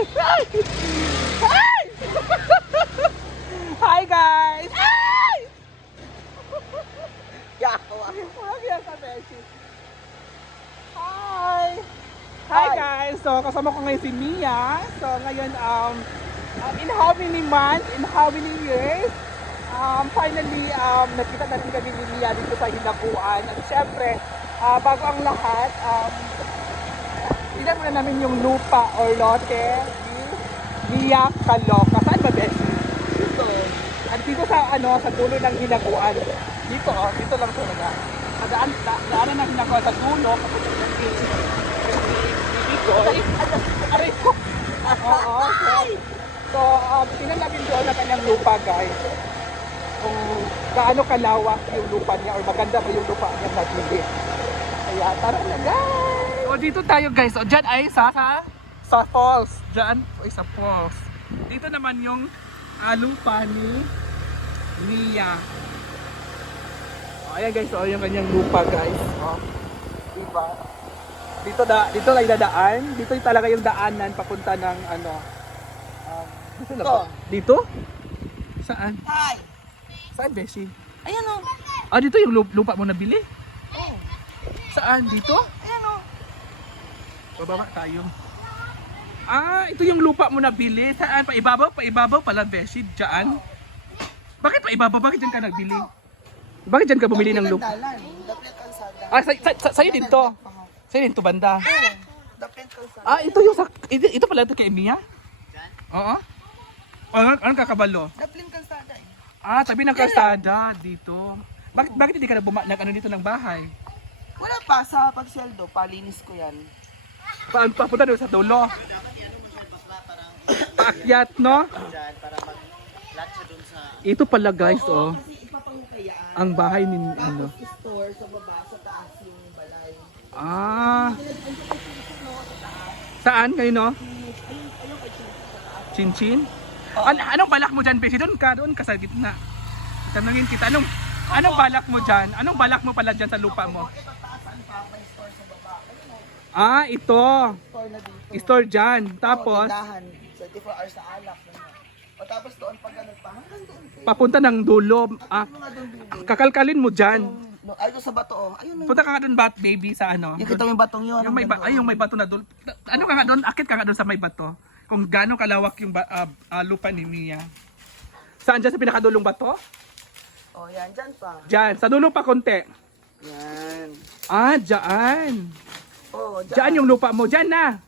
Hi! Hi guys! Hi! Yawa. Wag yan ka, Beshi. Hi! Hi guys! So, kasama ko ngayon si Mia. So, ngayon, um, um, in how many months, in how many years, um, finally, um, nakita na rin kami ni Mia dito sa Hinaguan. At syempre, ah, bago ang lahat, um, tignan muna namin yung lupa or lote ni Mia Kaloka. Saan ba, Beshi? Dito. At dito sa ano sa dulo ng hinaguan. Dito oh, dito lang talaga. Sa daan, da, daanan ng hinaguan sa dulo kapag dito. Aray ko. Oo. So, so um, tingnan namin doon ang kanyang lupa guys. Kung gaano kalawak yung lupa niya or maganda ba yung lupa niya sa. Kaya tara na guys. O dito tayo guys. O dyan ay sa sa, sa falls. Dyan ay sa falls. Dito naman yung ah, lupa ni Mia. O, ayan guys, o yung kanyang lupa guys. O, diba? Dito da, dito lang dadaan. Dito yung talaga yung daanan papunta ng ano. Um, dito? Dito? Saan? Hi. Saan, Beshi? Ayan o. Ah, dito yung lup- lupa mo nabili? Oh. Saan? Dito? Bababa tayo. Ah, ito yung lupa mo nabili. Saan? Paibabaw? Paibabaw pala, Beshi. Diyan? Bakit paibabaw? Bakit dyan ka nagbili? Bakit dyan ka bumili ng lupa? Ah, sa, sa, sa, sa'yo din to. Sa'yo din to, banda. Ah, ito yung sa... Ito, ito pala ito kay Mia? Oo. O, ano, anong kakabalo? Dapit kalsada eh. Ah, tabi ng kalsada dito. Bakit bakit hindi ka na buma- ano dito ng bahay? Wala pa sa pagsweldo. Palinis ko yan. Pa papunta doon sa dulo. Paakyat, no? Ito pala guys, oh. Ang bahay ni ano. Store sa baba, sa taas yung balay. Ah. Saan kayo, no? Chinchin? An anong balak mo dyan, Besi? Doon ka, doon ka sa gitna. Tanungin kita, anong, anong balak mo dyan? Anong balak mo pala dyan sa lupa mo? Ito taasan pa, may store sa baba. Ah, ito. Store na dito. Store dyan. Tapos, tindahan. 24 hours sa alak. O tapos doon pag ganun pa, hanggang doon. papunta ng dulo. Ah, doon, kakalkalin mo dyan. No, ay, doon sa bato, oh. Ayun, Punta ka nga doon, bat baby, sa ano. Yung kita mo yung batong yun. Yung may, ba- ay, yung may bato na dulo. Ano ka nga doon? Akit ka nga doon sa may bato. Kung gaano kalawak yung ba- ah, ah, lupa ni Mia. Saan dyan sa pinakadulong bato? Oh, yan, dyan pa. Dyan, sa dulo pa konti. Yan. Ah, dyan. Oh, dyan. Dyan yung lupa mo. Dyan na.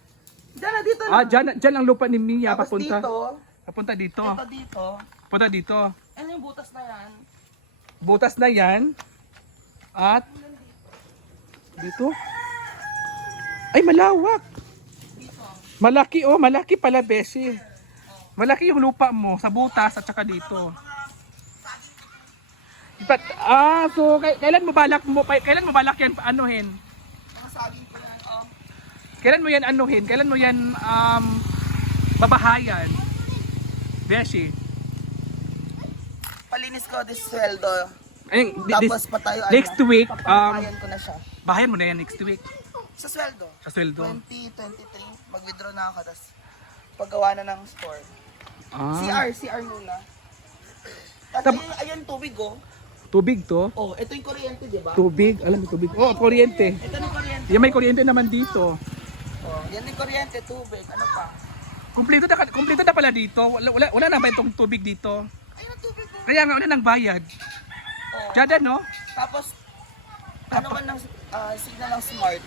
Dyan na, dito na. Ah, dyan, dyan ang lupa ni Mia. Tapos Papunta. dito, Papunta dito. ito dito. Punta dito. Ano yung butas na yan? Butas na yan. At dito. Ay, malawak. Dito. Malaki oh, malaki pala, Beshi. Malaki yung lupa mo sa butas at saka dito. But, ah, so kailan mo balak mo kailan mo balak yan paanuhin? Mga saging ko yan, oh. Kailan mo yan anuhin? Kailan mo yan um babahayan? Beshi. Palinis ko this sweldo. Ay, di- Tapos this- pa tayo, next week, um, ko na siya. bahayan mo na yan next week Sa sweldo. sa sweldo. 2023, mag-withdraw na ako. Tapos paggawa na ng store. Ah, CR, CR muna. Tapos Tap- ayun, ayun, tubig, oh. tubig to. Oh, ito yung kuryente, di ba? Tubig, alam mo tubig. Oh, kuryente. Ito yung kuryente. Yan may kuryente naman dito. Oh, yan yung kuryente, tubig. Ano pa? Kumpleto na kumpleto na pala dito. Wala wala, wala na ba itong tubig dito? Ayun ang tubig, oh. Kaya nga wala nang bayad. oh. Jada no? Tapos, ano man ng ah, signal ng smart?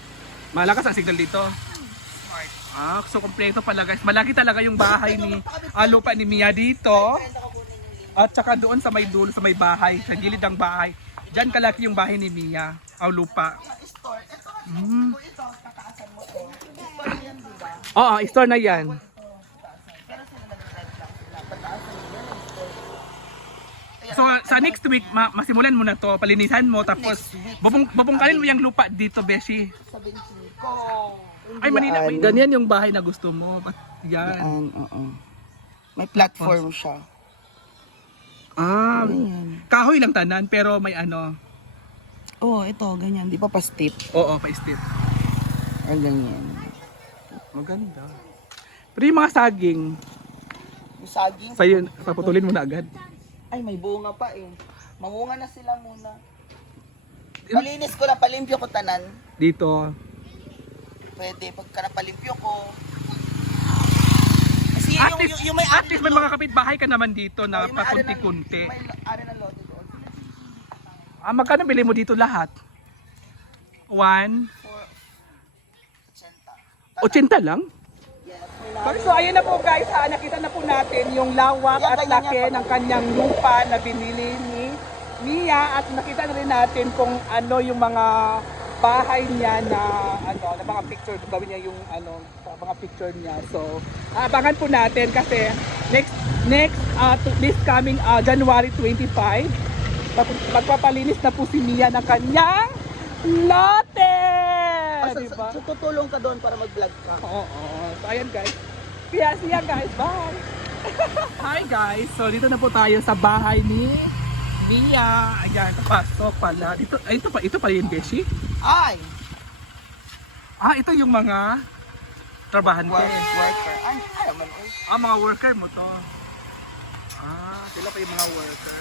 Malakas ang signal dito. Smart. Ah, so kumpleto pala guys. Malaki talaga yung bahay ni ah, lupa ni Mia dito. Kaya nakakunin yung link. At saka doon sa may dulo, sa may bahay, sa gilid ng bahay. Diyan kalaki yung bahay ni Mia. Ang lupa. Yung store, ito Mm. ito, tataasan mo to. Store yan, di ba? Oo, store na yan. Yan So sa next week, ma- masimulan mo na to, palinisan mo, tapos bubong, bubungkalin mo yung lupa dito, Beshi. sa bensin ko. Ay, Manila, may ganyan yung bahay na gusto mo. Ba't Yan. Yan, oo. May platform siya. Ah, Ganyan. kahoy lang tanan, pero may ano. Oo, oh, ito, ganyan. Di pa pa-step. Oo, pa-step. Ang ganyan. Maganda. Pero yung mga saging, Yung saging. sa'yo, paputulin mo na agad. Ay, may bunga pa eh. Mamunga na sila muna. Malinis ko na, palimpyo ko tanan. Dito. Pwede, pagka napalimpyo ko. Kasi At least, yung, yung may at least may mga kapitbahay ka naman dito na pakunti-kunti. May ari ng lote doon. Ah, magkano bili mo dito lahat? One? For 80 lang? So ayun na po guys, ah, nakita na po natin yung lawak at laki ng kanyang lupa na binili ni Mia at nakita na rin natin kung ano yung mga bahay niya na ano, na mga picture, gawin niya yung ano, mga picture niya. So, abangan po natin kasi next next uh, to this coming uh, January 25, mag- magpapalinis na po si Mia ng kanyang lote. So, tutulong ka doon para mag-vlog ka. Oo, oo. So, ayan guys. Kaya siya guys. Bye! Hi guys. So, dito na po tayo sa bahay ni Mia. Ayan, pasok pala. Dito, ay, ito pa, ito pa yung Beshi. Ay! Ah, ito yung mga trabahante. Work, worker. Ay, ay, man. Ay. Ah, mga worker mo to. Ah, sila pa yung mga worker.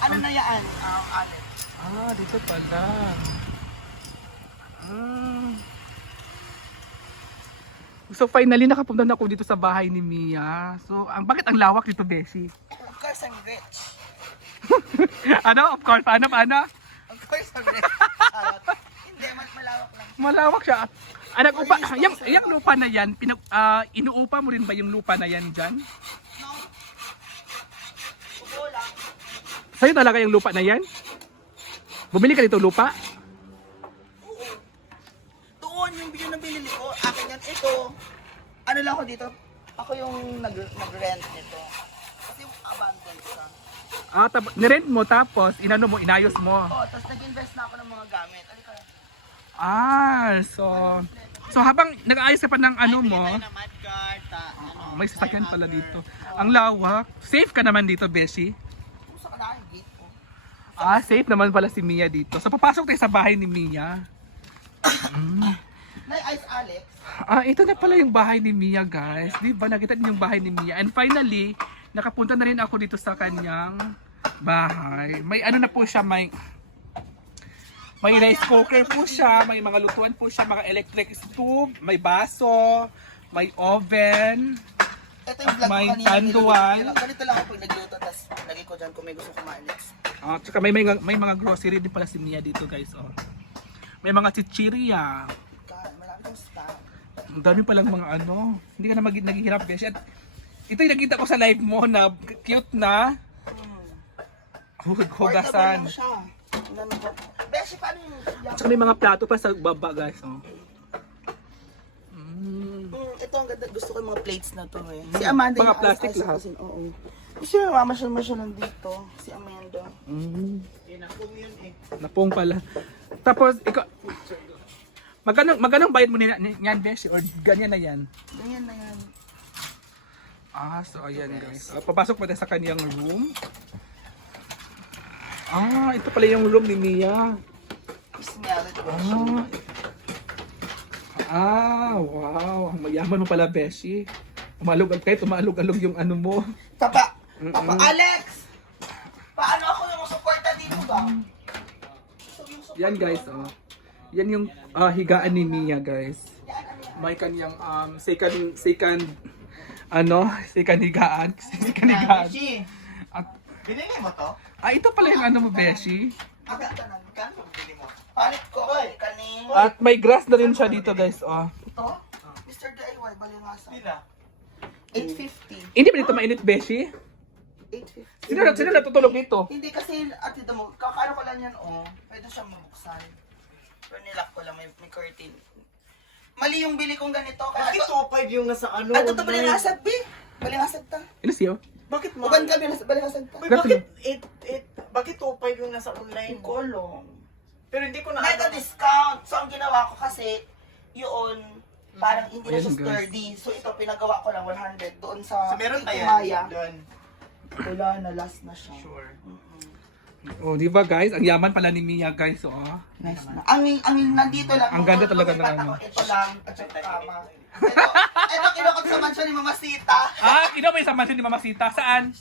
Ano na yan? Um, Alex. Ah, dito pala. Ah. So finally nakapunta na ako dito sa bahay ni Mia. So, ang bakit ang lawak dito, Beshi? Of course, I'm rich. ano? Of course, paano, paano? Of course, I'm rich. Charot. Hindi, mas malawak lang. Malawak siya. Ah, nag-upa, yung, yung lupa na yan, pinag, ah, inuupa mo rin ba yung lupa na yan dyan? No? Ubo lang. Sa'yo talaga yung lupa na yan? Bumili ka dito lupa? Oo. Yung yung nabili ko. Akin yan. Ito. Ano lang ako dito? Ako yung nag, nag-rent nito. Kasi abandoned siya. Ah, tap- nirent mo tapos inano mo, inayos mo. Oo, tapos nag-invest na ako ng mga gamit. Ano ka? Ah, so so habang nag-aayos ka pa ng ano mo, Tayo na ta, ano, may sasakyan pala dito. Ang lawak. Safe ka naman dito, Beshi. Pusa ka na yung gate ko. Ah, safe naman pala si Mia dito. So papasok tayo sa bahay ni Mia. Nay Ice Alex. Ah, ito na pala yung bahay ni Mia, guys. Di ba? Nakita niyo yung bahay ni Mia. And finally, nakapunta na rin ako dito sa kanyang bahay. May ano na po siya, may may rice cooker po siya, may mga lutuan po siya, mga electric stove, may baso, may oven. Ito yung vlog May ko kanina. tanduan. niluto- Ganito lang ako pag nagluto, tapos lagi ko dyan kung may gusto kumain. Ah, tsaka may, may, may mga grocery din pala si Mia dito, guys. Oh. May mga chichirya. Staff. Ang dami palang mga ano. Hindi ka na mag naghihirap, guys. At ito yung nakita ko sa live mo na cute na Hmm. hug- Portable hugasan. lang siya. Ano ba? Beshi, paano yung... At saka may mga plato pa sa baba, guys. Oh. Mm. Hmm, ito ang ganda. Gusto ko yung mga plates na to eh. Si Amanda Mga yung plastic ice- ice lahat. Oo. Gusto yung mama siya siya nandito. Si Amanda. Mm. Eh. Napong pala. Tapos, ikaw, magkano, magkano bayad mo nila, ni- niyan, Beshi? Or ganyan na yan? Ganyan na yan. Ah, so ayan guys. Ah, papasok pa tayo sa kanyang room. Ah, ito pala yung room ni Mia. Ah. Ah, wow. Ang mayaman mo pala, Beshi. Umalog kahit umalog-alog yung ano mo. Papa! Mm-mm. Papa Alex! Paano ako yung suporta dito ba? So, yung support Yan guys, oh. Yan yung ah, higaan ni Mia, guys. May kanyang um second second ano, second higaan, second higaan. At, binili mo to? ah, ito pala yung ano mo, Beshi. Palit ko. Kaning... At may grass na rin siya dito, guys, oh. Ito? Mr. DIY, balingasa. Pila? 850. Hindi ba dito mainit, Beshi? 850. Sino na, sino natutulog dito? Hindi kasi, ati mo, kakano ko lang yan, oh. Pwede siyang mabuksan. Pero nilak ko lang, may, may curtain. Mali yung bili kong ganito. Kaya Bakit 2.5 yung nasa ano? Ay, ito online? balingasag, bi. Balingasag ta. Ano siyo? Bakit mo? Uban ka, balingasag balingasag ta. Uy, bakit 8, 8, bakit 2.5 yung nasa online? Kolong. Pero hindi ko na ano. discount. So, ang ginawa ko kasi, yun, parang hindi na siya Ayan, guys. sturdy. So, ito, pinagawa ko lang 100 doon sa So, meron Maya. doon. Wala na, last na siya. Sure. Mm-mm. Oh, di ba guys? Ang yaman pala ni Mia guys, oh. Nice na. Ang, ang nandito lang. Ang ganda talaga ng ano. Ito lang, at saka kama. Ito, ito kinukot sa mansyon ni Mama Sita. Ah, ino may sa mansion ni Mama Sita. Saan?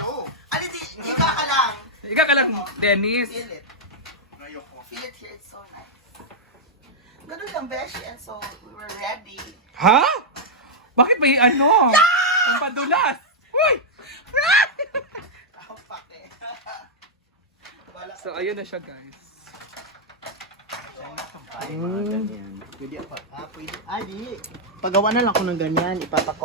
No. Ano, di, di ka lang. Ikaw ka lang, Dennis. Feel it. Feel it here, it's so nice. Ganun lang, Beshi, and so we were ready. Ha? Bakit may ano? Ang padulas. Uy! Ako pake. Wala. So, ayun na siya guys. Pwede pa. Ah, pwede. Ah, di. Pagawa na lang ako ng ganyan. Ipapako